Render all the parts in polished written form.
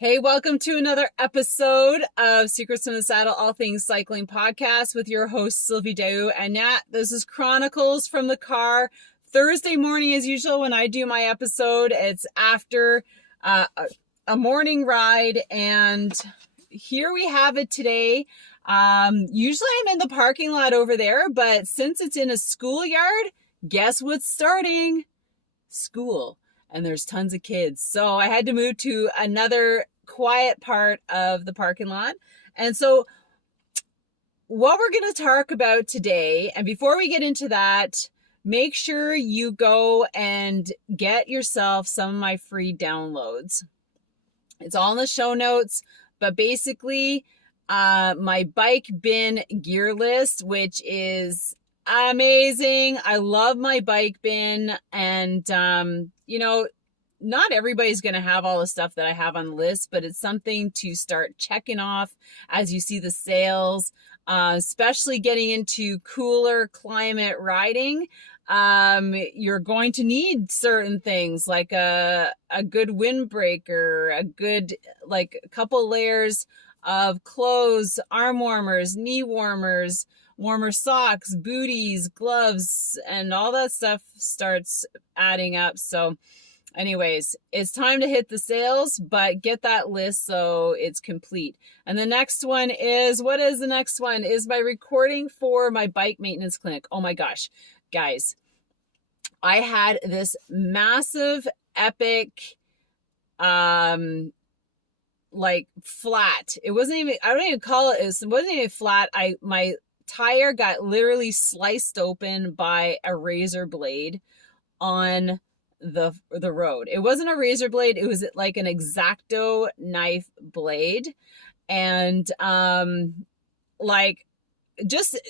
Hey, welcome to another episode of Secrets from the Saddle, All Things Cycling podcast with your host, Sylvie D'Aoust. And Nat, this is Chronicles from the Car. Thursday morning, as usual, when I do my episode, it's after a morning ride. And here we have it today. Usually I'm in the parking lot over there, but since it's in a schoolyard, guess what's starting? School. And there's tons of kids. So I had to move to another quiet part of the parking lot. And so what we're going to talk about today, and before we get into that, make sure you go and get yourself some of my free downloads. It's all in the show notes, but basically my bike bin gear list, which is amazing. I love my bike bin, and not everybody's going to have all the stuff that I have on the list, but it's something to start checking off as you see the sales, especially getting into cooler climate riding. You're going to need certain things like a good windbreaker, a good, like a couple layers of clothes, arm warmers, knee warmers, warmer socks, booties, gloves, and all that stuff starts adding up. So anyways, it's time to hit the sales, but get that list so it's complete. And the next one is, what is the next one? Is my recording for my bike maintenance clinic. Oh my gosh, guys, I had this massive, epic, like flat. It wasn't even, I don't even call it, it wasn't even flat. My tire got literally sliced open by a razor blade on the road. It wasn't a razor blade, it was like an X-Acto knife blade. And like, just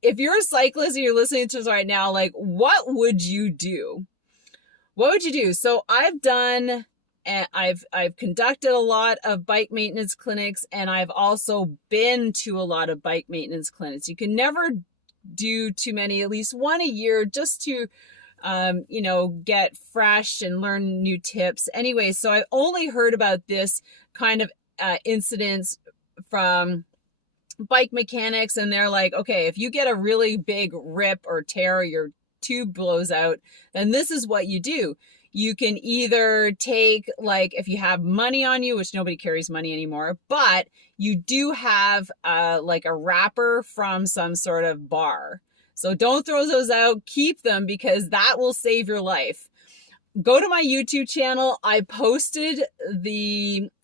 if you're a cyclist and you're listening to this right now, like, what would you do? What would you do? So I've done, and I've conducted a lot of bike maintenance clinics, and I've also been to a lot of bike maintenance clinics. You can never do too many, at least one a year, just to get fresh and learn new tips. Anyway, so I only heard about this kind of incidents from bike mechanics, and they're like, okay, if you get a really big rip or tear, your tube blows out, then this is what you do. You can either take, like, if you have money on you, which nobody carries money anymore, but you do have like a wrapper from some sort of bar. So don't throw those out, keep them, because that will save your life. Go to my YouTube channel. I posted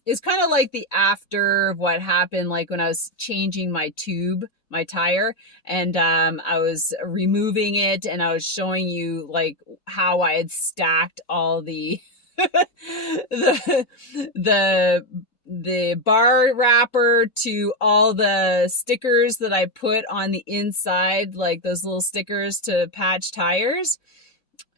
it's kind of like the after of what happened, like when I was changing my tube, my tire, and I was removing it, and I was showing you like how I had stacked all the the bar wrapper to all the stickers that I put on the inside, like those little stickers to patch tires.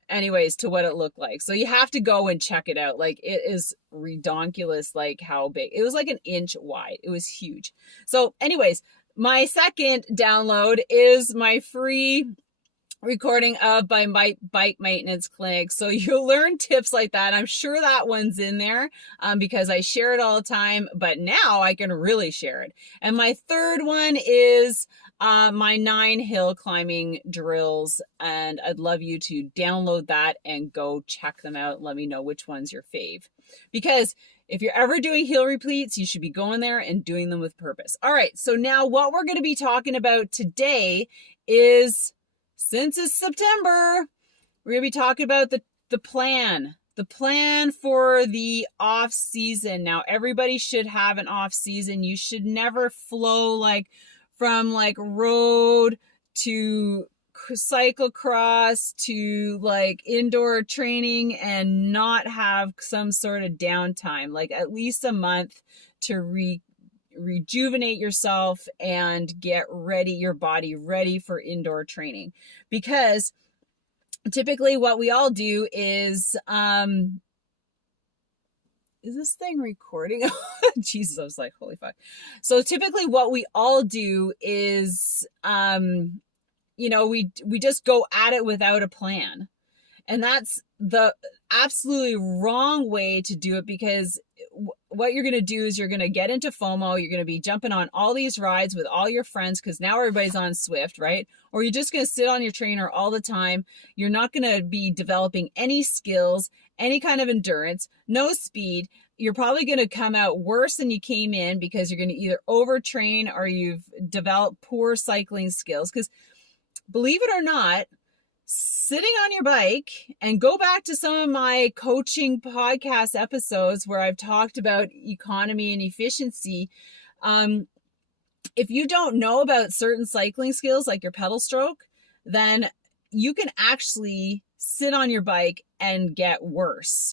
Anyways, to what it looked like. So you have to go and check it out. Like, it is redonkulous, like how big. It was like an inch wide. It was huge. So anyways, my second download is my free recording of my bike maintenance clinic. So you'll learn tips like that. I'm sure that one's in there because I share it all the time, but now I can really share it. And my third one is my 9 hill climbing drills, and I'd love you to download that and go check them out. Let me know which one's your fave, because if you're ever doing hill repeats, you should be going there and doing them with purpose. All right, so now what we're going to be talking about today is, since it's September, we're going to be talking about the plan for the off season. Now, everybody should have an off season. You should never flow like from like road to cyclocross to like indoor training and not have some sort of downtime, like at least a month to rejuvenate yourself and get ready, your body ready for indoor training. Because typically what we all do is this thing recording? Jesus, I was like, holy fuck. So typically what we all do is, we just go at it without a plan. And that's the absolutely wrong way to do it, because what you're going to do is you're going to get into FOMO. You're going to be jumping on all these rides with all your friends because now everybody's on Swift, right? Or you're just going to sit on your trainer all the time. You're not going to be developing any skills, any kind of endurance, no speed. You're probably going to come out worse than you came in because you're going to either overtrain or you've developed poor cycling skills. Because believe it or not, sitting on your bike, and go back to some of my coaching podcast episodes where I've talked about economy and efficiency. If you don't know about certain cycling skills like your pedal stroke, then you can actually sit on your bike and get worse.